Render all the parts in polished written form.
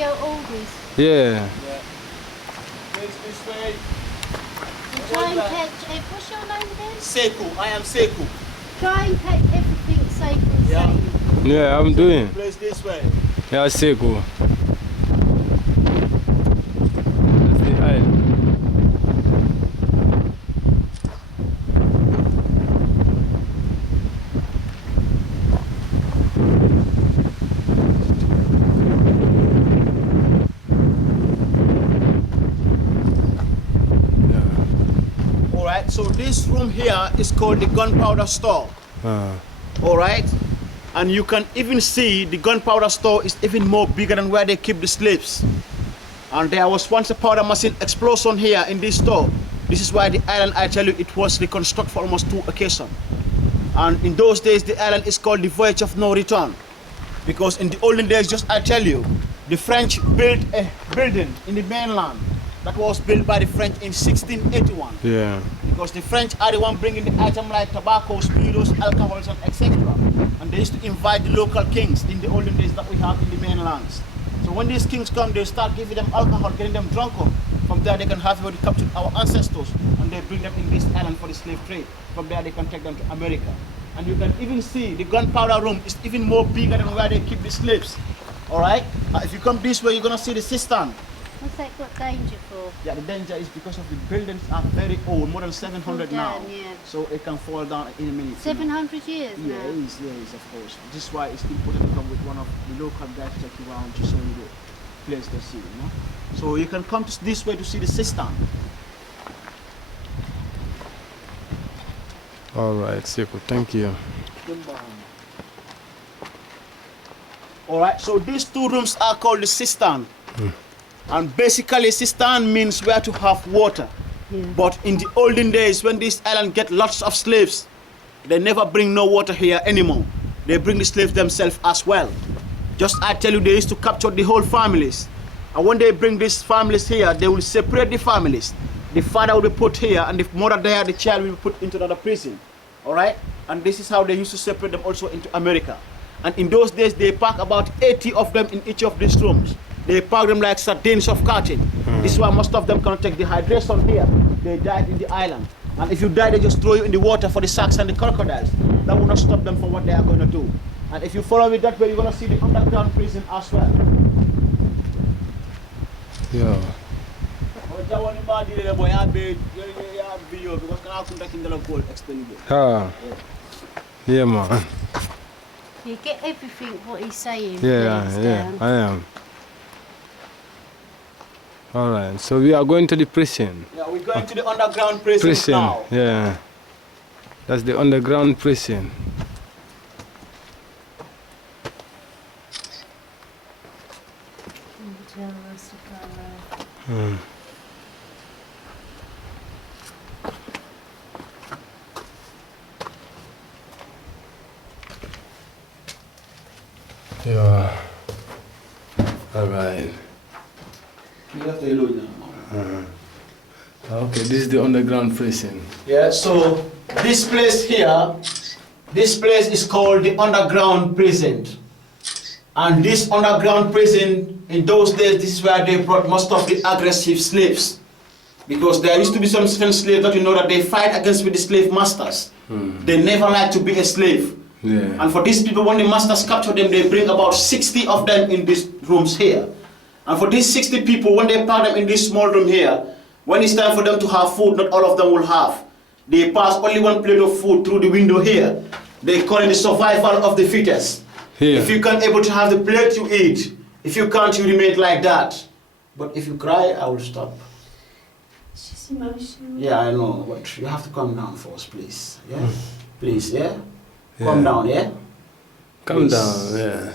your orders. Yeah. Please this way. Try and catch, what's your name again? Seku, I am Seku. Try and catch everything safe and Yeah. sane. Yeah, I'm doing. Place this way. Yeah, Seku. That's the island. Alright, so this room here is called the gunpowder store. Alright? And you can even see the gunpowder store is even more bigger than where they keep the slaves. And there was once a powder machine explosion here in this store. This is why the island, I tell you, it was reconstructed for almost 2 occasions. And in those days, the island is called the Voyage of No Return. Because in the olden days, just I tell you, the French built a building in the mainland that was built by the French in 1681. Yeah. Because the French are the one bringing the item like tobacco, spirits, alcohols, and etc. And they used to invite the local kings in the olden days that we have in the mainlands. So when these kings come, they start giving them alcohol, getting them drunk. From there, they can have already captured our ancestors, and they bring them in this island for the slave trade. From there, they can take them to America. And you can even see the gunpowder room is even more bigger than where they keep the slaves. All right? If you come this way, you're gonna see the cistern. What's that got danger for? Yeah, the danger is because of the buildings are very old, more than 700 now. Down, yeah. So it can fall down in a minute. 700 years Yeah, now? yes, of course. This is why it's important to come with one of the local guys to take you around to show you the place to see, you know. So you can come to this way to see the cistern. All right, Seku, thank you. All right, so these 2 rooms are called the cistern. And basically, cistern means where to have water. Yeah. But in the olden days, when this island get lots of slaves, they never bring no water here anymore. They bring the slaves themselves as well. Just I tell you, they used to capture the whole families. And when they bring these families here, they will separate the families. The father will be put here, and the mother there, the child will be put into another prison. All right? And this is how they used to separate them also into America. And in those days, they pack about 80 of them in each of these rooms. They pack them like sardines of carton. This is why most of them cannot take dehydration here. They died in the island. And if you die, they just throw you in the water for the sharks and the crocodiles. That will not stop them from what they are going to do. And if you follow me that way, you're going to see the underground prison as well. Yeah. Yeah, man. You get everything what he's saying. Yeah, please, yeah, down. I am. All right, so we are going to the prison. Yeah, we're going to the underground prison now. Yeah. That's the underground prison. Yeah. All right. Okay, this is the underground prison. Yeah, so this place here, this place is called the underground prison. And this underground prison, in those days, this is where they brought most of the aggressive slaves. Because there used to be some certain slaves that you know that they fight against with the slave masters. They never like to be a slave. Yeah. And for these people, when the masters capture them, they bring about 60 of them in these rooms here. And for these 60 people, when they pack them in this small room here, when it's time for them to have food, not all of them will have. They pass only one plate of food through the window here. They call it the survival of the fittest. Here. If you can't able to have the plate, you eat. If you can't, you remain like that. But if you cry, I will stop. She's emotional. Yeah, I know, but you have to calm down first, please. Yeah? Please, yeah? Calm down, yeah? Calm Please. down, yeah.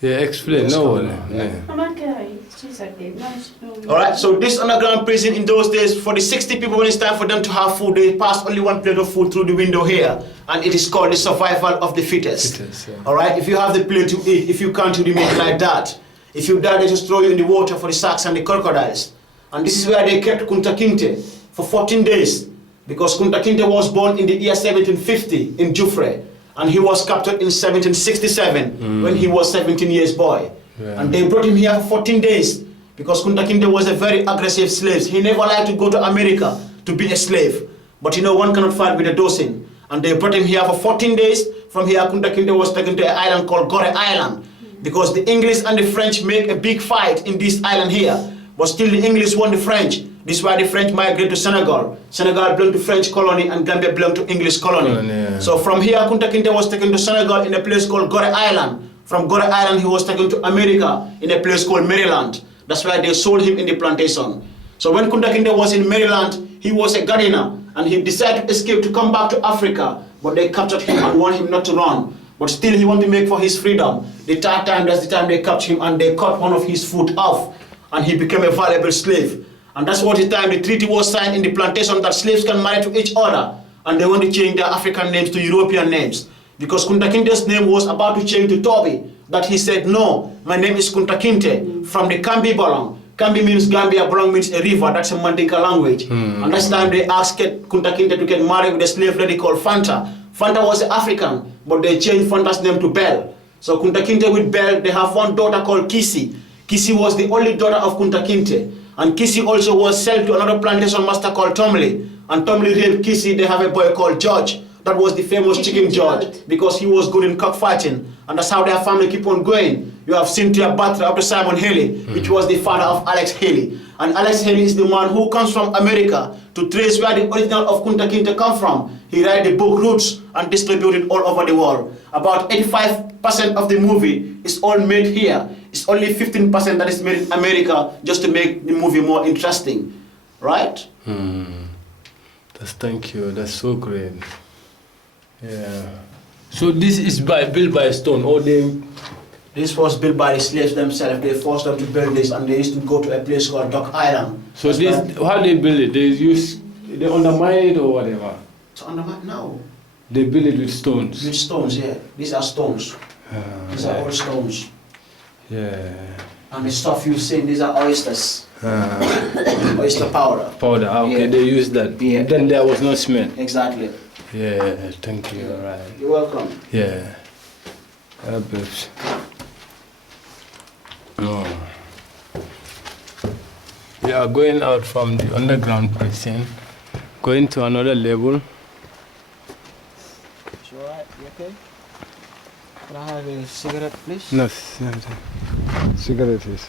Yeah, explain, Just no calm worry. down, yeah. Yeah. I'm okay. She's okay. No, she's not. Alright, so this underground prison in those days, for the 60 people, when it's time for them to have food, they pass only one plate of food through the window here. And it is called the survival of the fittest. Yeah. Alright, if you have the plate, you eat. If you can't, you remain like that. If you die, they just throw you in the water for the sharks and the crocodiles. And this is where they kept Kunta Kinte for 14 days. Because Kunta Kinte was born in the year 1750 in Jufre. And he was captured in 1767 when he was 17 years boy. Yeah. And they brought him here for 14 days because Kunta Kinte was a very aggressive slave. He never liked to go to America to be a slave. But you know, one cannot fight with a dozen. And they brought him here for 14 days. From here, Kunta Kinte was taken to an island called Gore Island because the English and the French make a big fight in this island here. But still the English won the French. This is why the French migrated to Senegal. Senegal belonged to French colony and Gambia belonged to English colony. Yeah. So from here, Kunta Kinte was taken to Senegal in a place called Gore Island. From Gore Island, he was taken to America in a place called Maryland. That's why they sold him in the plantation. So when Kunta Kinte was in Maryland, he was a gardener and he decided to escape to come back to Africa. But they captured him and warned him not to run. But still he wanted to make for his freedom. The third time, that's the time they captured him and they cut one of his foot off. And he became a valuable slave. And that's what the time the treaty was signed in the plantation that slaves can marry to each other. And they want to change their African names to European names. Because Kunta Kinte's name was about to change to Toby. But he said, no, my name is Kunta Kinte from the Kambi Bolong. Kambi means Gambia, Bolong means a river. That's a Mandinka language. And that's time they asked Kunta Kinte to get married with a slave lady called Fanta. Fanta was African, but they changed Fanta's name to Belle. So Kunta Kinte with Belle, they have one daughter called Kisi. Kisi was the only daughter of Kunta Kinte. And Kisi also was sold to another plantation master called Tomley. And Tomley raped Kisi. They have a boy called George. That was the famous Chicken George because he was good in cockfighting. And that's how their family keep on going. You have Cynthia Batra after Simon Haley, which was the father of Alex Haley. And Alex Haley is the man who comes from America to trace where the original of Kunta Kinte come from. He write the book Roots and distribute it all over the world. About 85% of the movie is all made here. It's only 15% that is made in America just to make the movie more interesting. Right? Thank you. That's so great. Yeah. So this is built by stone, or they? This was built by the slaves themselves. They forced them to build this, and they used to go to a place called Duck Island. So how they build it? They undermine it or whatever? To undermine? No. They build it with stones? With stones, yeah. These are stones. These are all stones. Yeah. And the stuff you see, these are oysters. Oyster powder. Powder, okay, yeah. They use that. Yeah. Then there was no smell. Exactly. Yeah, thank you, right. You're welcome. Yeah. Babes. Oh. We are going out from the underground prison, going to another level. You alright? You okay? Can I have a cigarette, please? No, cigarette is